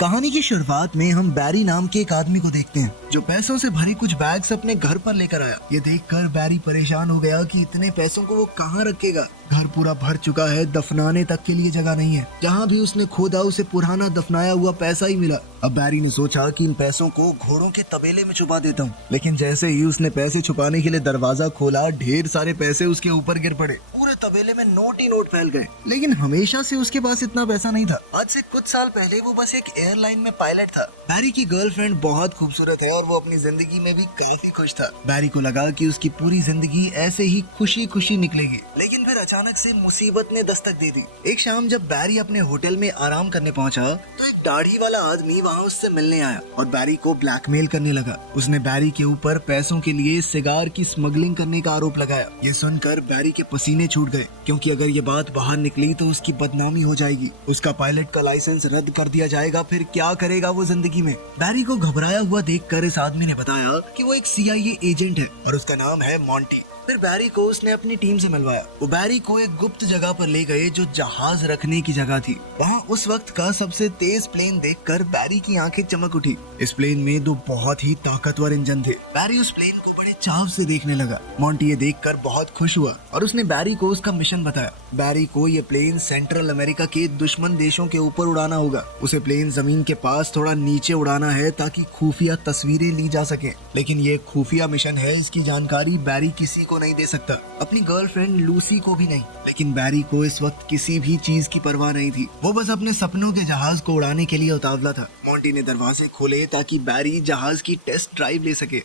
कहानी की शुरुआत में हम बैरी नाम के एक आदमी को देखते हैं जो पैसों से भरी कुछ बैग्स अपने घर पर लेकर आया। ये देखकर बैरी परेशान हो गया कि इतने पैसों को वो कहाँ रखेगा। घर पूरा भर चुका है, दफनाने तक के लिए जगह नहीं है। जहाँ भी उसने खोदा उसे पुराना दफनाया हुआ पैसा ही मिला। अब बैरी ने सोचा कि इन पैसों को घोड़ों के तबेले में छुपा देता हूँ। लेकिन जैसे ही उसने पैसे छुपाने के लिए दरवाजा खोला, ढेर सारे पैसे उसके ऊपर गिर पड़े। पूरे तबेले में नोट ही नोट फैल गए। लेकिन हमेशा से उसके पास इतना पैसा नहीं था। आज से कुछ साल पहले वो बस एक एयरलाइन में पायलट था। बैरी की गर्लफ्रेंड बहुत खूबसूरत है और वो अपनी जिंदगी में भी काफी खुश था। बैरी को लगा कि उसकी पूरी जिंदगी ऐसे ही खुशी खुशी निकलेगी। लेकिन फिर अचानक से मुसीबत ने दस्तक दे दी। एक शाम जब बैरी अपने होटल में आराम करने पहुंचा तो एक दाढ़ी वाला आदमी वहां उससे मिलने आया और बैरी को ब्लैकमेल करने लगा। उसने बैरी के ऊपर पैसों के लिए सिगार की स्मगलिंग करने का आरोप लगाया। ये सुनकर बैरी के पसीने छूट गए, क्योंकि अगर ये बात बाहर निकली तो उसकी बदनामी हो जाएगी। उसका पायलट का लाइसेंस रद्द कर दिया जाएगा। फिर क्या करेगा वो जिंदगी में। बैरी को घबराया हुआ देखकर इस आदमी ने बताया कि वो एक CIA एजेंट है और उसका नाम है मॉन्टी। फिर बैरी को उसने अपनी टीम से मिलवाया। वो बैरी को एक गुप्त जगह पर ले गए जो जहाज रखने की जगह थी। वहाँ उस वक्त का सबसे तेज प्लेन देखकर बैरी की आंखें चमक उठी। इस प्लेन में 2 बहुत ही ताकतवर इंजन थे। बैरी उस प्लेन को बड़े चाव से देखने लगा। मॉन्टी ये देखकर बहुत खुश हुआ और उसने बैरी को उसका मिशन बताया। बैरी को ये प्लेन सेंट्रल अमेरिका के दुश्मन देशों के ऊपर उड़ाना होगा। उसे प्लेन जमीन के पास थोड़ा नीचे उड़ाना है ताकि खुफिया तस्वीरें ली जा सके। लेकिन ये खुफिया मिशन है, इसकी जानकारी बैरी किसी को नहीं दे सकता, अपनी गर्लफ्रेंड लूसी को भी नहीं। लेकिन बैरी को इस वक्त किसी भी चीज की परवाह नहीं थी। वो बस अपने सपनों के जहाज को उड़ाने के लिए उतावला था। मॉन्टी ने दरवाजे खोले ताकि बैरी जहाज की टेस्ट ड्राइव ले सके।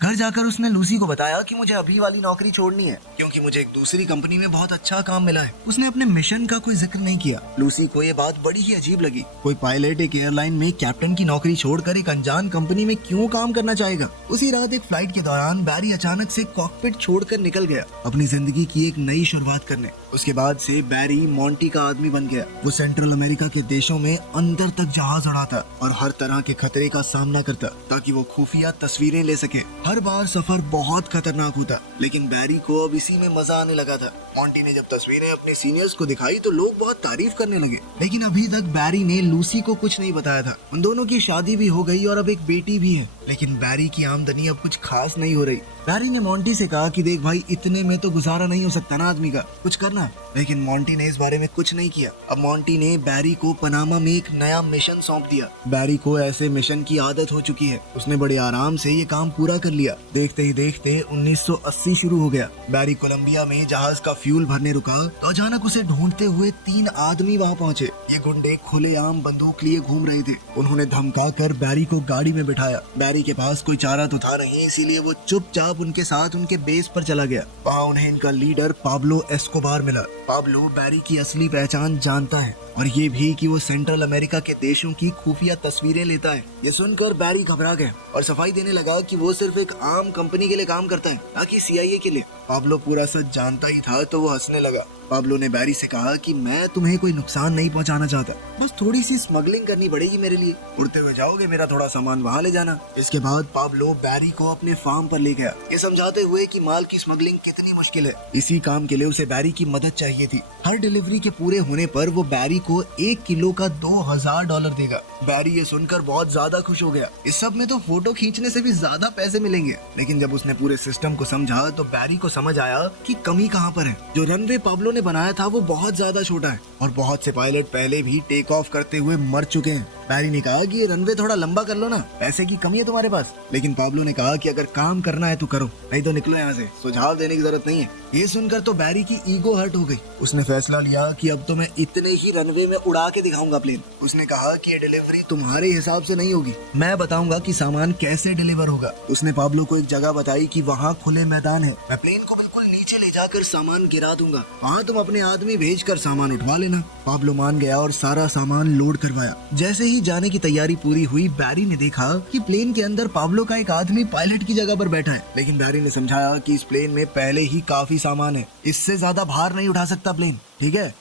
घर जाकर उसने लूसी को बताया कि मुझे अभी वाली नौकरी छोड़नी है, क्योंकि मुझे एक दूसरी कंपनी में बहुत अच्छा काम मिला है। उसने अपने मिशन का कोई जिक्र नहीं किया। लूसी को ये बात बड़ी ही अजीब लगी। कोई पायलट एक एयरलाइन में कैप्टन की नौकरी छोड़कर एक अनजान कंपनी में क्यों काम करना चाहेगा। उसी रात एक फ्लाइट के दौरान बैरी अचानक से कॉकपिट छोड़कर निकल गया, अपनी जिंदगी की एक नई शुरुआत करने। उसके बाद से बैरी मॉन्टी का आदमी बन गया। वो सेंट्रल अमेरिका के देशों में अंदर तक जहाज उड़ाता और हर तरह के खतरे का सामना करता ताकि वो खुफिया तस्वीरें ले सके। हर बार सफर बहुत खतरनाक होता, लेकिन बैरी को अब इसी में मजा आने लगा था। मॉन्टी ने जब तस्वीरें अपने सीनियर्स को दिखाई तो लोग बहुत तारीफ करने लगे। लेकिन अभी तक बैरी ने लूसी को कुछ नहीं बताया था। उन दोनों की शादी भी हो गई और अब एक बेटी भी है। लेकिन बैरी की आमदनी अब कुछ खास नहीं हो रही। बैरी ने मॉन्टी से कहा कि देख भाई, इतने में तो गुजारा नहीं हो सकता ना आदमी का, कुछ करना। लेकिन मॉन्टी ने इस बारे में कुछ नहीं किया। अब मॉन्टी ने बैरी को पनामा में एक नया मिशन सौंप दिया। बैरी को ऐसे मिशन की आदत हो चुकी है। उसने बड़े आराम से ये काम पूरा कर लिया। देखते ही देखते 1980 शुरू हो गया। बैरी कोलंबिया में जहाज का फ्यूल भरने रुका तो अचानक उसे ढूंढते हुए 3 आदमी वहाँ पहुँचे। ये गुंडे खुलेआम बंदूक लिए घूम रहे थे। उन्होंने धमका कर बैरी को गाड़ी में बिठाया। बैरी के पास कोई चारा तो था नहीं, इसीलिए वो चुपचाप उनके साथ उनके बेस पर चला गया। वहाँ उन्हें इनका लीडर पाब्लो एस्कोबार मिला। पाब्लो बैरी की असली पहचान जानता है और ये भी कि वो सेंट्रल अमेरिका के देशों की खुफिया तस्वीरें लेता है। ये सुनकर बैरी घबरा गया और सफाई देने लगा कि वो सिर्फ एक आम कंपनी के लिए काम करता है, ना कि CIA के लिए। पाब्लो पूरा सच जानता ही था तो वो हंसने लगा। पाब्लो ने बैरी से कहा कि मैं तुम्हें कोई नुकसान नहीं पहुंचाना चाहता, बस थोड़ी सी स्मगलिंग करनी पड़ेगी मेरे लिए। उड़ते हुए जाओगे, मेरा थोड़ा सामान वहाँ ले जाना। इसके बाद पाब्लो बैरी को अपने फार्म पर ले गया, ये समझाते हुए कि माल की स्मगलिंग कितनी मुश्किल है। इसी काम के लिए उसे बैरी की मदद चाहिए थी। हर डिलीवरी के पूरे होने पर वो बैरी को 1 किलो का $2000 देगा। बैरी ये सुनकर बहुत ज्यादा खुश हो गया। इस सब में तो फोटो खींचने से भी ज्यादा पैसे मिलेंगे। लेकिन जब उसने पूरे सिस्टम को समझा तो बैरी को समझ आया कि कमी कहाँ पर है। जो रनवे पाब्लो ने बनाया था वो बहुत ज्यादा छोटा है और बहुत से पायलट पहले भी टेक ऑफ करते हुए मर चुके हैं। बैरी ने कहा कि ये रनवे थोड़ा लंबा कर लो ना, पैसे की कमी है तुम्हारे पास। लेकिन पाब्लो ने कहा कि अगर काम करना है तो करो, नहीं तो निकलो यहाँ से, सुझाव देने की जरूरत नहीं है। ये सुनकर तो बैरी की ईगो हर्ट हो गई। उसने फैसला लिया कि अब तो मैं इतने ही रनवे में उड़ा के दिखाऊंगा प्लेन। उसने कहा कि ये डिलीवरी तुम्हारे हिसाब से नहीं होगी, मैं बताऊंगा कि सामान कैसे डिलीवर होगा। उसने पाब्लो को एक जगह बताई कि वहाँ खुले मैदान है, मैं प्लेन को बिल्कुल नीचे ले जाकर सामान गिरा दूंगा, वहाँ तुम अपने आदमी भेजकर सामान उठवा लेना। पाब्लो मान गया और सारा सामान लोड करवाया। जैसे ही जाने की तैयारी पूरी हुई, बैरी ने देखा कि प्लेन के अंदर पाब्लो का एक आदमी पायलट की जगह पर बैठा है। लेकिन बैरी ने समझाया कि इस प्लेन में पहले ही काफी सामान है, इससे ज्यादा भार नहीं उठा सकता प्लेन, ठीक है,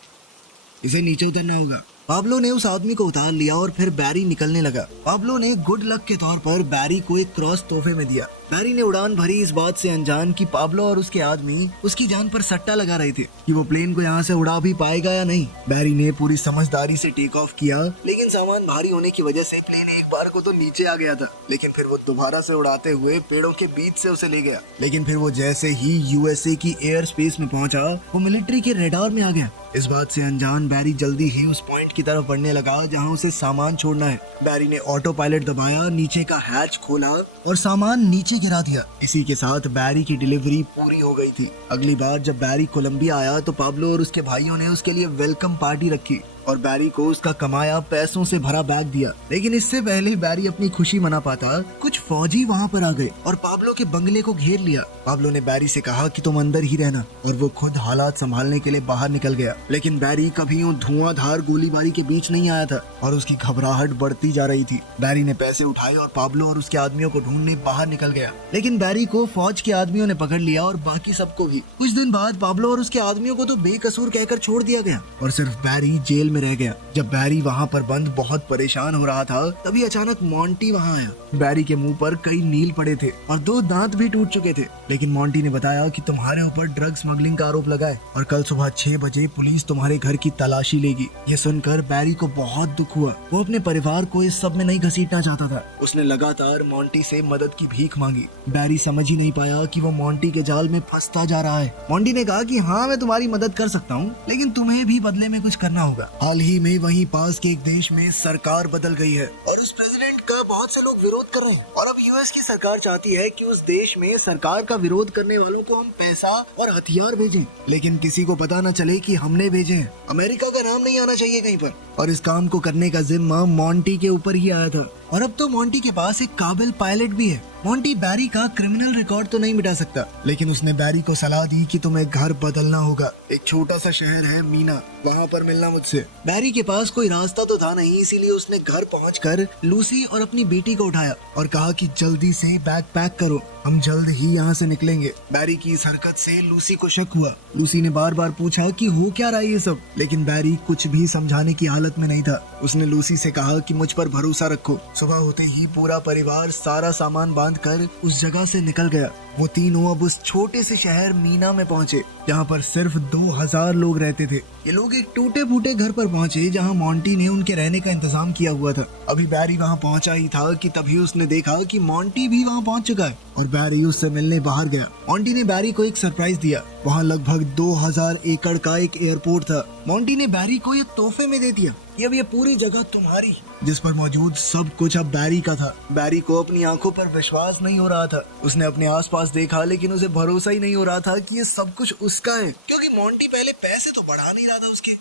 इसे नीचे उतरना होगा। पाब्लो ने उस आदमी को उतार लिया और फिर बैरी निकलने लगा। पाब्लो ने गुड लक के तौर पर बैरी को एक क्रॉस तोहफे में दिया। बैरी ने उड़ान भरी, इस बात से अनजान कि पाब्लो और उसके आदमी उसकी जान पर सट्टा लगा रहे थे कि वो प्लेन को यहाँ से उड़ा भी पाएगा या नहीं। बैरी ने पूरी समझदारी से टेक ऑफ किया, लेकिन सामान भारी होने की वजह से प्लेन एक बार को तो नीचे आ गया था, लेकिन फिर वो दोबारा से उड़ाते हुए पेड़ों के बीच से उसे ले गया। लेकिन फिर वो जैसे ही यूएसए की एयर स्पेस में पहुंचा, वो मिलिट्री के रेडार में आ गया। इस बात से अनजान बैरी जल्दी ही उस पॉइंट की तरफ बढ़ने लगा जहां उसे सामान छोड़ना है। बैरी ने ऑटो पायलट दबाया, नीचे का हैच खोला और सामान नीचे गिरा दिया। इसी के साथ बैरी की डिलीवरी पूरी हो गई थी। अगली बार जब बैरी कोलंबिया आया तो पाब्लो और उसके भाइयों ने उसके लिए वेलकम पार्टी रखी और बैरी को उसका कमाया पैसों से भरा बैग दिया। लेकिन इससे पहले बैरी अपनी खुशी मना पाता, कुछ फौजी वहाँ पर आ गए और पाब्लो के बंगले को घेर लिया। पाब्लो ने बैरी से कहा कि तुम अंदर ही रहना और वो खुद हालात संभालने के लिए बाहर निकल गया। लेकिन बैरी कभी उन धुआंधार गोलीबारी के बीच नहीं आया था और उसकी घबराहट बढ़ती जा रही थी। बैरी ने पैसे उठाए और पाब्लो और उसके आदमियों को ढूंढने बाहर निकल गया। लेकिन बैरी को फौज के आदमियों ने पकड़ लिया और बाकी सबको भी। कुछ दिन बाद पाब्लो और उसके आदमियों को तो बेकसूर कहकर छोड़ दिया गया और सिर्फ बैरी जेल में रह गया। जब बैरी वहाँ पर बंद बहुत परेशान हो रहा था, तभी अचानक मॉन्टी वहाँ आया। बैरी के मुंह पर कई नील पड़े थे और 2 दांत भी टूट चुके थे। लेकिन मॉन्टी ने बताया कि तुम्हारे ऊपर ड्रग स्मगलिंग का आरोप लगा है और कल सुबह 6 बजे पुलिस तुम्हारे घर की तलाशी लेगी। ये सुनकर बैरी को बहुत दुख हुआ। वो अपने परिवार को इस सब में नहीं घसीटना चाहता था। उसने लगातार मॉन्टी से मदद की भीख मांगी। बैरी समझ ही नहीं पाया कि वो मॉन्टी के जाल में फंसता जा रहा है। मॉन्टी ने कहा कि हाँ, मैं तुम्हारी मदद कर सकता हूँ, लेकिन तुम्हें भी बदले में कुछ करना होगा। हाल ही में वहीं पास के एक देश में सरकार बदल गई है और उस प्रेसिडेंट का बहुत से लोग विरोध कर रहे हैं और अब यूएस की सरकार चाहती है कि उस देश में सरकार का विरोध करने वालों को हम पैसा और हथियार भेजें, लेकिन किसी को पता न चले कि हमने भेजे हैं। अमेरिका का नाम नहीं आना चाहिए कहीं पर। और इस काम को करने का जिम्मा मॉन्टी के ऊपर ही आया था और अब तो मॉन्टी के पास एक काबिल पायलट भी है। मॉन्टी बैरी का क्रिमिनल रिकॉर्ड तो नहीं मिटा सकता, लेकिन उसने बैरी को सलाह दी कि तुम्हें घर बदलना होगा। एक छोटा सा शहर है मीना, वहाँ पर मिलना मुझसे। बैरी के पास कोई रास्ता तो था नहीं, इसीलिए उसने घर पहुंचकर लूसी और अपनी बेटी को उठाया और कहा कि जल्दी से बैग पैक करो, हम जल्द ही यहाँ से निकलेंगे। बैरी की इस हरकत से लूसी को शक हुआ। लूसी ने बार बार पूछा कि हो क्या रहा है ये सब, लेकिन बैरी कुछ भी समझाने की हालत में नहीं था। उसने लूसी से कहा कि मुझ पर भरोसा रखो। सुबह होते ही पूरा परिवार सारा सामान बांधकर उस जगह से निकल गया। वो तीनों अब उस छोटे से शहर मीना में पहुंचे, जहाँ पर सिर्फ 2000 लोग रहते थे। ये लोग एक टूटे फूटे घर पर पहुंचे, जहाँ मॉन्टी ने उनके रहने का इंतजाम किया हुआ था। अभी बैरी वहाँ पहुंचा ही था कि तभी उसने देखा कि मॉन्टी भी वहाँ पहुंच चुका है और बैरी उससे मिलने बाहर गया। मॉन्टी ने बैरी को एक सरप्राइज दिया। वहाँ लगभग 2000 एकड़ का एक एयरपोर्ट था। मॉन्टी ने बैरी को ये तोहफे में दे दिया कि अब ये पूरी जगह तुम्हारी, जिस पर मौजूद सब कुछ अब बैरी का था। बैरी को अपनी आंखों पर विश्वास नहीं हो रहा था। उसने अपने आसपास देखा, लेकिन उसे भरोसा ही नहीं हो रहा था कि ये सब कुछ उसका है, क्योंकि मॉन्टी पहले पैसे तो बढ़ा नहीं रहा था उसके।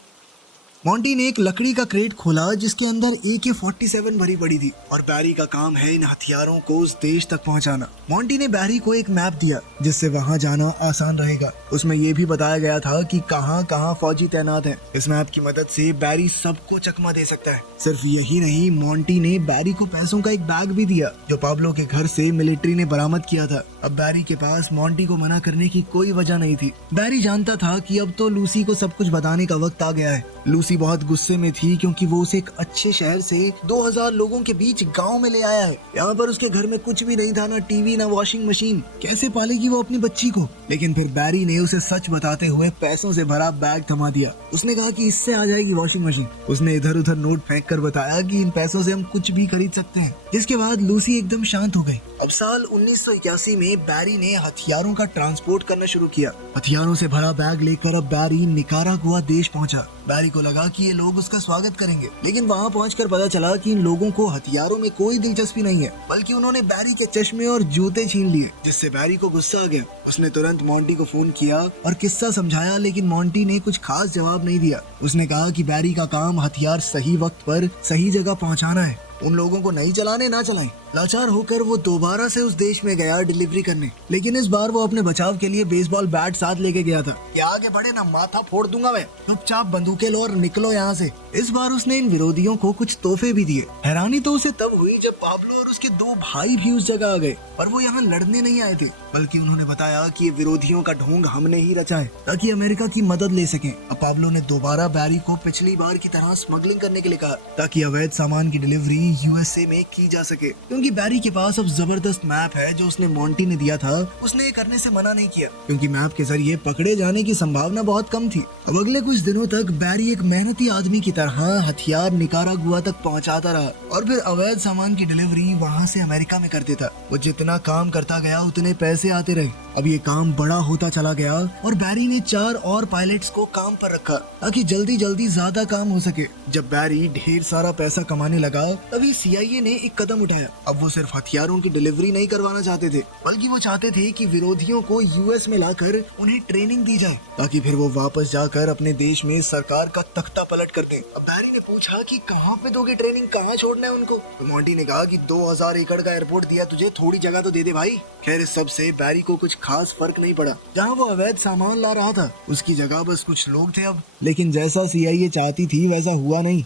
मॉन्टी ने एक लकड़ी का क्रेट खोला जिसके अंदर AK-47 भरी पड़ी थी और बैरी का काम है इन हथियारों को उस देश तक पहुंचाना। मॉन्टी ने बैरी को एक मैप दिया जिससे वहां जाना आसान रहेगा। उसमें ये भी बताया गया था कि कहां कहां फौजी तैनात हैं। इस मैप की मदद से बैरी सबको चकमा दे सकता है। सिर्फ यही नहीं, मॉन्टी ने बैरी को पैसों का एक बैग भी दिया जो पाब्लो के घर से मिलिट्री ने बरामद किया था। अब बैरी के पास मॉन्टी को मना करने की कोई वजह नहीं थी। बैरी जानता था कि अब तो लूसी को सब कुछ बताने का वक्त आ गया है। लूसी बहुत गुस्से में थी क्योंकि वो उसे एक अच्छे शहर से 2000 लोगों के बीच गांव में ले आया है। यहाँ पर उसके घर में कुछ भी नहीं था, ना टीवी, ना वॉशिंग मशीन। कैसे पालेगी वो अपनी बच्ची को? लेकिन फिर बैरी ने उसे सच बताते हुए पैसों से भरा बैग थमा दिया। उसने कहा कि इससे आ जाएगी वॉशिंग मशीन। उसने इधर उधर नोट फेंक कर बताया कि इन पैसों से हम कुछ भी खरीद सकते हैं। जिसके बाद लूसी एकदम शांत हो गई। अब साल 1981 में बैरी ने हथियारों का ट्रांसपोर्ट करना शुरू किया। हथियारों से भरा बैग लेकर अब बैरी निकारागुआ देश पहुंचा। बैरी को लगा कि ये लोग उसका स्वागत करेंगे, लेकिन वहां पहुंचकर पता चला कि इन लोगों को हथियारों में कोई दिलचस्पी नहीं है, बल्कि उन्होंने बैरी के चश्मे और जूते छीन लिए, जिससे बैरी को गुस्सा आ गया। उसने तुरंत मॉन्टी को फोन किया और किस्सा समझाया, लेकिन मॉन्टी ने कुछ खास जवाब नहीं दिया। उसने कहा कि बैरी का काम हथियार सही वक्त पर सही जगह पहुंचाना है। उन लोगों को नहीं चलाने ना चलाएं। लाचार होकर वो दोबारा से उस देश में गया डिलीवरी करने, लेकिन इस बार वो अपने बचाव के लिए बेसबॉल बैट साथ लेके गया था कि आगे बढ़े ना माथा फोड़ दूंगा मैं, चुपचाप बंदूकें लो और निकलो यहाँ से। इस बार उसने इन विरोधियों को कुछ तोहफे भी दिए। हैरानी तो उसे तब हुई जब पाब्लो और उसके 2 भाई भी उस जगह आ गए, पर वो यहाँ लड़ने नहीं आए थे, बल्कि उन्होंने बताया कि ये विरोधियों का ढोंग हमने ही रचा है ताकि अमेरिका की मदद ले सकें। अब पाब्लो ने दोबारा बैरी को पिछली बार की तरह स्मगलिंग करने के लिए कहा ताकि अवैध सामान की डिलीवरी यूएसए में की जा सके। क्योंकि बैरी के पास अब जबरदस्त मैप है जो उसने मॉन्टी ने दिया था, उसने ये करने से मना नहीं किया क्योंकि मैप के जरिए पकड़े जाने की संभावना बहुत कम थी। अब अगले कुछ दिनों तक बैरी एक मेहनती आदमी की तरह हथियार निकारागुआ तक पहुंचाता रहा और फिर अवैध सामान की डिलीवरी वहां से अमेरिका में कर देता। वो जितना काम करता गया उतने पैसे आते रहे। अब ये काम बड़ा होता चला गया और बैरी ने 4 और पायलट्स को काम पर रखा ताकि जल्दी जल्दी ज्यादा काम हो सके। जब बैरी ढेर सारा पैसा कमाने लगा तभी CIA ने एक कदम उठाया। अब वो सिर्फ हथियारों की डिलीवरी नहीं करवाना चाहते थे, बल्कि वो चाहते थे कि विरोधियों को US में लाकर उन्हें ट्रेनिंग दी जाए ताकि फिर वो वापस जाकर अपने देश में सरकार का तख्ता पलट कर दें। अब बैरी ने पूछा कि कहाँ पे दोगे ट्रेनिंग, कहाँ छोड़ना है उनको? तो मॉन्टी ने कहा कि 2000 एकड़ का एयरपोर्ट दिया तुझे, थोड़ी जगह तो दे दे भाई। खैर इस सब से बैरी को कुछ खास फर्क नहीं पड़ा। जहाँ वो अवैध सामान ला रहा था उसकी जगह बस कुछ लोग थे अब। लेकिन जैसा CIA चाहती थी वैसा हुआ नहीं।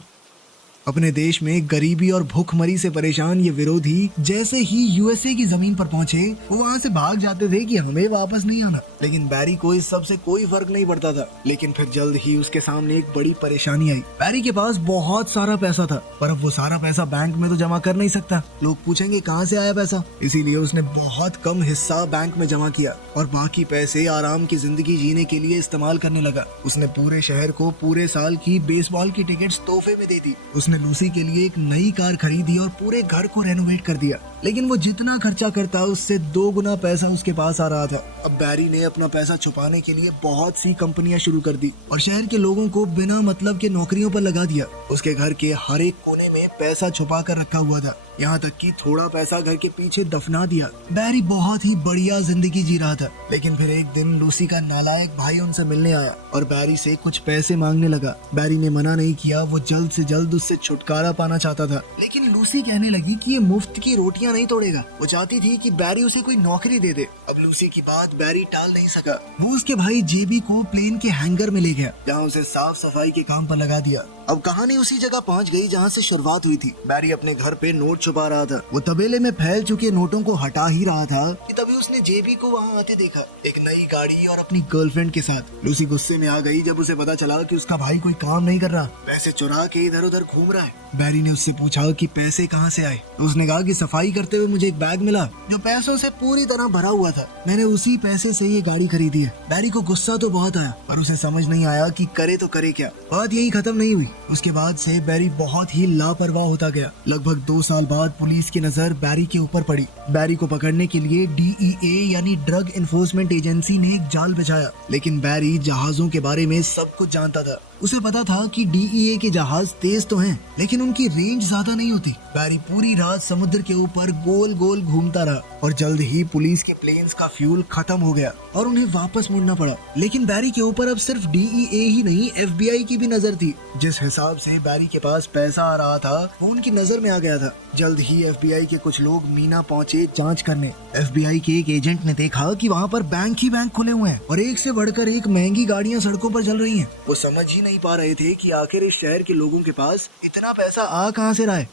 अपने देश में गरीबी और भूखमरी से परेशान ये विरोधी जैसे ही USA की जमीन पर पहुंचे वो वहां से भाग जाते थे कि हमें वापस नहीं आना। लेकिन बैरी को इस सब से कोई फर्क नहीं पड़ता था। लेकिन फिर जल्द ही उसके सामने एक बड़ी परेशानी आई। बैरी के पास बहुत सारा पैसा था, पर अब वो सारा पैसा बैंक में तो जमा कर नहीं सकता। लोग पूछेंगे कहाँ से आया पैसा, इसीलिए उसने बहुत कम हिस्सा बैंक में जमा किया और बाकी पैसे आराम की जिंदगी जीने के लिए इस्तेमाल करने लगा। उसने पूरे शहर को पूरे साल की बेसबॉल की टिकट्स तोहफे में दे दी। उसने लूसी के लिए एक नई कार खरीदी और पूरे घर को रेनोवेट कर दिया। लेकिन वो जितना खर्चा करता उससे 2 गुना पैसा उसके पास आ रहा था। अब बैरी ने अपना पैसा छुपाने के लिए बहुत सी कंपनियां शुरू कर दी और शहर के लोगों को बिना मतलब के नौकरियों पर लगा दिया। उसके घर के हर एक कोने में पैसा छुपा कर रखा हुआ था, यहाँ तक कि थोड़ा पैसा घर के पीछे दफना दिया। बैरी बहुत ही बढ़िया जिंदगी जी रहा था। लेकिन फिर एक दिन लूसी का नालायक भाई उनसे मिलने आया और बैरी से कुछ पैसे मांगने लगा। बैरी ने मना नहीं किया, वो जल्द से जल्द उससे छुटकारा पाना चाहता था। लेकिन लूसी कहने लगी कि ये मुफ्त की रोटियां नहीं तोड़ेगा। वो चाहती थी कि बैरी उसे कोई नौकरी दे दे। अब लूसी की बात बैरी टाल नहीं सका। वो उसके भाई JB को प्लेन के हैंगर में ले गया जहाँ उसे साफ सफाई के काम पर लगा दिया। अब कहानी उसी जगह पहुंच गई जहाँ से शुरुआत हुई थी। बैरी अपने घर पे नोट छुपा रहा था। वो तबेले में फैल चुके नोटों को हटा ही रहा था कि तभी उसने JB को वहाँ आते देखा, एक नई गाड़ी और अपनी गर्लफ्रेंड के साथ। लूसी गुस्से में आ गई जब उसे पता चला कि उसका भाई कोई काम नहीं कर रहा, पैसे चुरा के इधर उधर घूम रहा है। बैरी ने उससे पूछा कि पैसे कहाँ से आए, तो उसने कहा कि सफाई करते हुए मुझे एक बैग मिला जो पैसों से पूरी तरह भरा हुआ था। मैंने उसी पैसे से ये गाड़ी खरीदी है। बैरी को गुस्सा तो बहुत आया, पर उसे समझ नहीं आया कि करे तो करे क्या। बात यही खत्म नहीं हुई। उसके बाद से बैरी बहुत ही लापरवाह होता गया। लगभग 2 साल बाद पुलिस की नजर बैरी के ऊपर पड़ी। बैरी को पकड़ने के लिए DEA यानी ड्रग इन्फोर्समेंट एजेंसी ने एक जाल बिछाया। लेकिन बैरी जहाजों के बारे में सब कुछ जानता था। उसे पता था कि DEA के जहाज तेज तो हैं, लेकिन उनकी रेंज ज्यादा नहीं होती। बैरी पूरी रात समुद्र के ऊपर गोल गोल घूमता रहा और जल्द ही पुलिस के प्लेन्स का फ्यूल खत्म हो गया और उन्हें वापस मुड़ना पड़ा। लेकिन बैरी के ऊपर अब सिर्फ DEA ही नहीं, FBI की भी नजर थी। जिस हिसाब से बैरी के पास पैसा आ रहा था वो उनकी नजर में आ गया था। जल्द ही FBI के कुछ लोग मीना पहुंचे जांच करने। FBI के एक एजेंट ने देखा कि वहाँ पर बैंक ही बैंक खुले हुए हैं और एक से बढ़कर एक महंगी गाड़ियाँ सड़कों पर चल रही हैं। वो समझ ही नहीं पा रहे थे कि आखिर इस शहर के लोगों के पास इतना पैसा आ कहाँ से रहा है।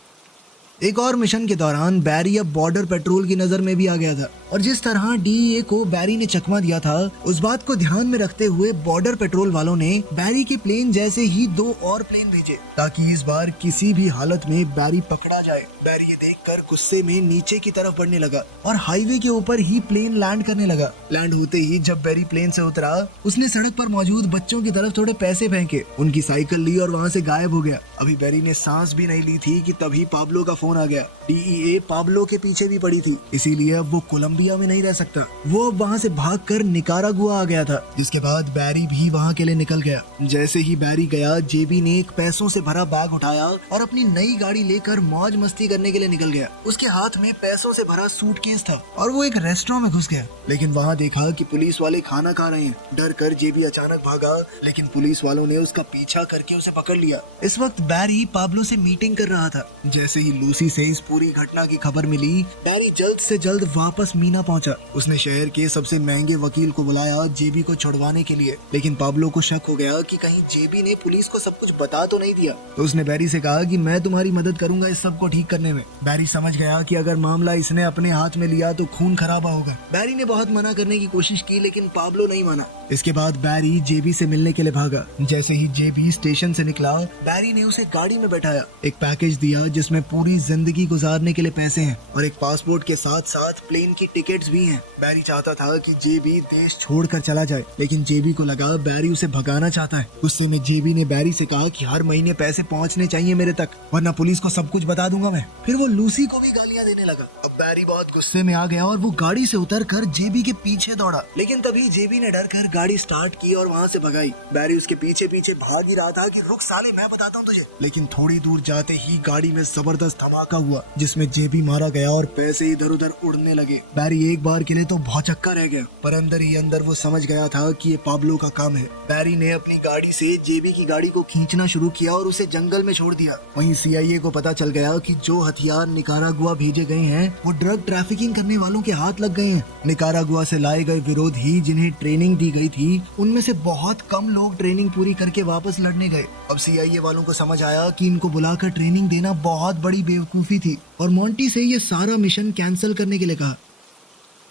एक और मिशन के दौरान बैरी अब बॉर्डर पेट्रोल की नजर में भी आ गया था और जिस तरह DEA को बैरी ने चकमा दिया था उस बात को ध्यान में रखते हुए बॉर्डर पेट्रोल वालों ने बैरी के प्लेन जैसे ही 2 और प्लेन भेजे ताकि इस बार किसी भी हालत में बैरी पकड़ा जाए। बैरी ये देखकर गुस्से में नीचे की तरफ बढ़ने लगा और हाईवे के ऊपर ही प्लेन लैंड करने लगा। लैंड होते ही जब बैरी प्लेन से उतरा उसने सड़क पर मौजूद बच्चों की तरफ थोड़े पैसे फेंके, उनकी साइकिल ली और वहाँ से गायब हो गया। अभी बैरी ने सांस भी नहीं ली थी कि तभी पाब्लो का फोन आ गया। DEA पाब्लो के पीछे भी पड़ी थी, इसीलिए अब वो कोलंबिया में नहीं रह सकता। वो अब वहाँ से भागकर निकारागुआ आ गया था, जिसके बाद बैरी भी वहाँ के लिए निकल गया। जैसे ही बैरी गया JB ने एक पैसों से भरा बैग उठाया और अपनी नई गाड़ी लेकर मौज मस्ती करने के लिए निकल गया। उसके हाथ में पैसों से भरा सूटकेस था और वो एक रेस्टोरेंट में घुस गया। लेकिन वहाँ देखा कि पुलिस वाले खाना खा रहे हैं। डर कर JB अचानक भागा, लेकिन पुलिस वालों ने उसका पीछा करके उसे पकड़ लिया। इस वक्त बैरी पाब्लो से मीटिंग कर रहा था। जैसे ही लूसी लूसी से इस पूरी घटना की खबर मिली, बैरी जल्द से जल्द वापस मीना पहुंचा। उसने शहर के सबसे महंगे वकील को बुलाया जेबी को छुड़वाने के लिए, लेकिन पाब्लो को शक हो गया कि कहीं जेबी ने पुलिस को सब कुछ बता तो नहीं दिया। तो उसने बैरी से कहा कि मैं तुम्हारी मदद करूंगा इस सब को ठीक करने में। बैरी समझ गया कि अगर मामला इसने अपने हाथ में लिया तो खून खराबा होगा। बैरी ने बहुत मना करने की कोशिश की, लेकिन पाब्लो नहीं माना। इसके बाद बैरी जेबी से मिलने के लिए भागा। जैसे ही जेबी स्टेशन से निकला, बैरी ने उसे गाड़ी में बैठाया, एक पैकेज दिया जिसमें पूरी जिंदगी गुजारने के लिए पैसे हैं और एक पासपोर्ट के साथ साथ प्लेन की टिकट्स भी हैं। बैरी चाहता था कि जेबी देश छोड़कर चला जाए, लेकिन जेबी को लगा बैरी उसे भगाना चाहता है। गुस्से में जेबी ने बैरी से कहा कि हर महीने पैसे पहुंचने चाहिए मेरे तक, वरना पुलिस को सब कुछ बता दूंगा मैं। फिर वो लूसी को भी गालियां देने लगा। अब बैरी बहुत गुस्से में आ गया और वो गाड़ी से उतरकर जेबी के पीछे दौड़ा, लेकिन तभी जेबी ने डर कर गाड़ी स्टार्ट की और वहाँ से भगाई। बैरी उसके पीछे पीछे भाग ही रहा था कि रुक साले, मैं बताता हूँ तुझे। लेकिन थोड़ी दूर जाते ही गाड़ी में जबरदस्त धमाका हुआ, जिसमें जेबी मारा गया और पैसे इधर उधर उड़ने लगे। बैरी एक बार के लिए तो भौचक्का रह गया, पर अंदर ही अंदर वो समझ गया था कि ये पाब्लो का काम है। बैरी ने अपनी गाड़ी से जेबी की गाड़ी को खींचना शुरू किया और उसे जंगल में छोड़ दिया। वहीं CIA को पता चल गया कि जो हथियार निकारागुआ भेजे गए हैं वो ड्रग ट्रैफिकिंग करने वालों के हाथ लग गए हैं। निकारागुआ से लाए गए विरोधी जिन्हें ट्रेनिंग दी गई थी, उनमें से बहुत कम लोग ट्रेनिंग पूरी करके वापस लड़ने गए। अब CIA वालों को समझ आया कि इनको बुलाकर ट्रेनिंग देना बहुत बड़ी बेवकूफी थी और मोंटी से ये सारा मिशन कैंसिल करने के लिए कहा।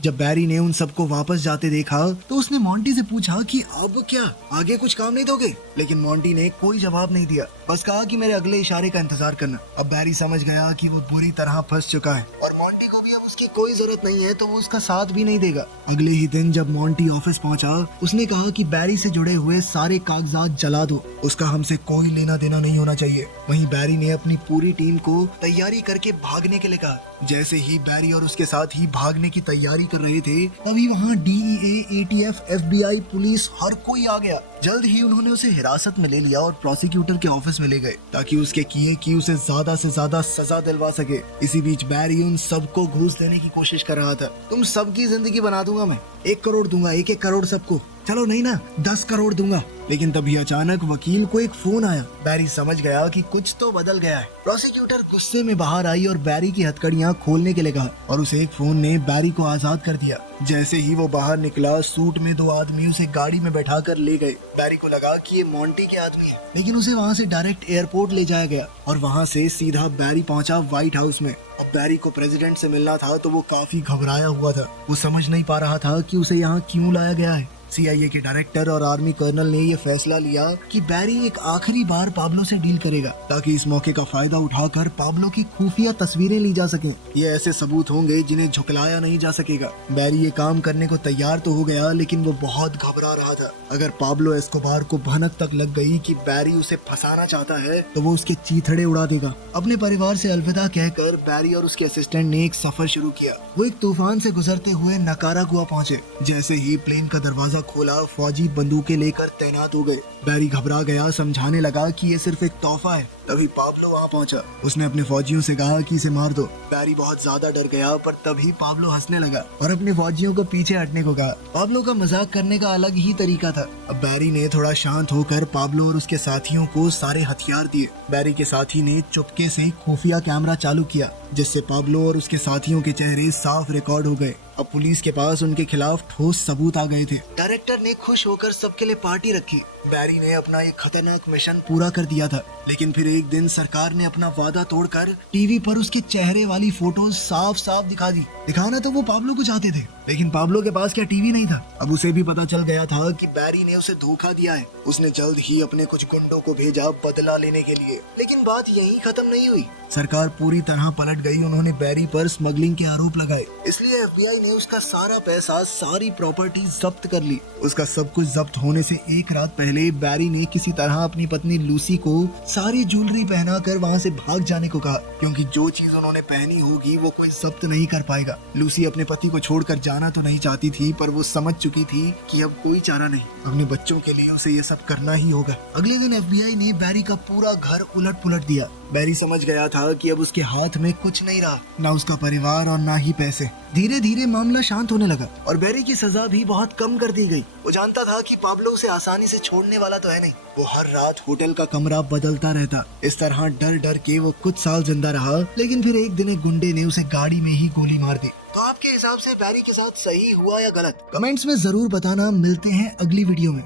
जब बैरी ने उन सबको वापस जाते देखा तो उसने मोंटी से पूछा कि अब क्या, आगे कुछ काम नहीं दोगे? लेकिन मोंटी ने कोई जवाब नहीं दिया, बस कहा कि मेरे अगले इशारे का इंतजार करना। अब बैरी समझ गया कि वो बुरी तरह फंस चुका है और मोंटी को भी अब उसकी कोई जरूरत नहीं है, तो वो उसका साथ भी नहीं देगा। अगले ही दिन जब मोंटी ऑफिस पहुंचा, उसने कहा कि बैरी से जुड़े हुए सारे कागजात जला दो, उसका हमसे कोई लेना देना नहीं होना चाहिए। वहीं बैरी ने अपनी पूरी टीम को तैयारी करके भागने के लिए कहा। जैसे ही बैरी और उसके साथ ही भागने की तैयारी कर रहे थे, तभी वहाँ DEA, ATF, FBI, पुलिस हर कोई आ गया। जल्द ही उन्होंने उसे हिरासत में ले लिया और प्रोसिक्यूटर के ऑफिस में ले गए, ताकि उसके किए की उसे ज्यादा से ज्यादा सजा दिलवा सके। इसी बीच बैरी उन सबको घूस देने की कोशिश कर रहा था। तुम सबकी जिंदगी बना दूंगा मैं, 1 करोड़ दूंगा, 1-1 करोड़ सबको, चलो नहीं ना 10 करोड़ दूंगा। लेकिन तभी अचानक वकील को एक फोन आया। बैरी समझ गया कि कुछ तो बदल गया है। प्रोसिक्यूटर गुस्से में बाहर आई और बैरी की हथकड़ियां खोलने के लिए कहा और उसे एक फोन ने बैरी को आजाद कर दिया। जैसे ही वो बाहर निकला, सूट में 2 आदमी उसे गाड़ी में बैठा कर ले गए। बैरी को लगा कि ये मोंटी के आदमी है, लेकिन उसे वहाँ से डायरेक्ट एयरपोर्ट ले जाया गया और वहाँ से सीधा बैरी पहुंचा व्हाइट हाउस में। अब बैरी को प्रेसिडेंट से मिलना था, तो वो काफी घबराया हुआ था। वो समझ नहीं पा रहा था कि उसे यहाँ क्यों लाया गया है। CIA के डायरेक्टर और आर्मी कर्नल ने ये फैसला लिया कि बैरी एक आखिरी बार पाब्लो से डील करेगा, ताकि इस मौके का फायदा उठाकर पाब्लो की खुफिया तस्वीरें ली जा सकें। ये ऐसे सबूत होंगे जिन्हें झुकलाया नहीं जा सकेगा। बैरी ये काम करने को तैयार तो हो गया, लेकिन वो बहुत घबरा रहा था। अगर पाब्लो एस्कोबार को भनक तक लग गई कि बैरी उसे फंसाना चाहता है, तो वो उसके चीथड़े उड़ा देगा। अपने परिवार से अलविदा कहकर बैरी और उसके असिस्टेंट ने एक सफर शुरू किया। वो एक तूफान से गुजरते हुए निकारागुआ पहुंचे। जैसे ही प्लेन का दरवाजा खोला, फौजी बंदूकें लेकर तैनात हो गए। बैरी घबरा गया, समझाने लगा कि ये सिर्फ एक तोहफा है। तभी पाब्लो वहाँ पहुंचा। उसने अपने फौजियों से कहा कि इसे मार दो। बैरी बहुत ज्यादा डर गया, पर तभी पाब्लो हंसने लगा और अपने फौजियों को पीछे हटने को कहा। पाब्लो का मजाक करने का अलग ही तरीका था। अब बैरी ने थोड़ा शांत होकर पाब्लो और उसके साथियों को सारे हथियार दिए। बैरी के साथी ने चुपके से खुफिया कैमरा चालू किया, जिससे पाब्लो और उसके साथियों के चेहरे साफ रिकॉर्ड हो गए। अब पुलिस के पास उनके खिलाफ ठोस सबूत आ गए थे। डायरेक्टर ने खुश होकर सबके लिए पार्टी रखी। बैरी ने अपना एक खतरनाक मिशन पूरा कर दिया था, लेकिन फिर एक दिन सरकार ने अपना वादा तोड़कर टीवी पर उसके चेहरे वाली फोटोज साफ साफ दिखा दी। दिखाना तो वो पाब्लो को चाहते थे, लेकिन पाब्लो के पास क्या टीवी नहीं था। अब उसे भी पता चल गया था कि बैरी ने उसे धोखा दिया है। उसने जल्द ही अपने कुछ गुंडों को भेजा बदला लेने के लिए, लेकिन बात यहीं खत्म नहीं हुई। सरकार पूरी तरह पलट गई। उन्होंने बैरी पर स्मगलिंग के आरोप लगाए, इसलिए FBI ने उसका सारा पैसा, सारी प्रॉपर्टी जब्त कर ली। उसका सब कुछ जब्त होने से एक रात पहले बैरी ने किसी तरह अपनी पत्नी लूसी को सारी ज्वेलरी पहनाकर वहाँ से भाग जाने को कहा, क्योंकि जो चीज उन्होंने पहनी होगी वो कोई जब्त नहीं कर पाएगा। लूसी अपने पति को छोड़कर जाना तो नहीं चाहती थी, पर वो समझ चुकी थी कि अब कोई चारा नहीं, अपने बच्चों के लिए उसे ये सब करना ही होगा। अगले दिन FBI ने बैरी का पूरा घर उलट पुलट दिया। बैरी समझ गया था कि अब उसके हाथ में कुछ नहीं रहा, ना उसका परिवार और ना ही पैसे। धीरे धीरे मामला शांत होने लगा और बैरी की सजा भी बहुत कम कर दी गई। वो जानता था कि पाब्लो उसे आसानी से छोड़ने वाला तो है नहीं। वो हर रात होटल का कमरा बदलता रहता। इस तरह डर डर के वो कुछ साल जिंदा रहा, लेकिन फिर एक दिन एक गुंडे ने उसे गाड़ी में ही गोली मार दी। तो आपके हिसाब से बैरी के साथ सही हुआ या गलत? कमेंट्स में जरूर बताना। मिलते हैं अगली वीडियो में।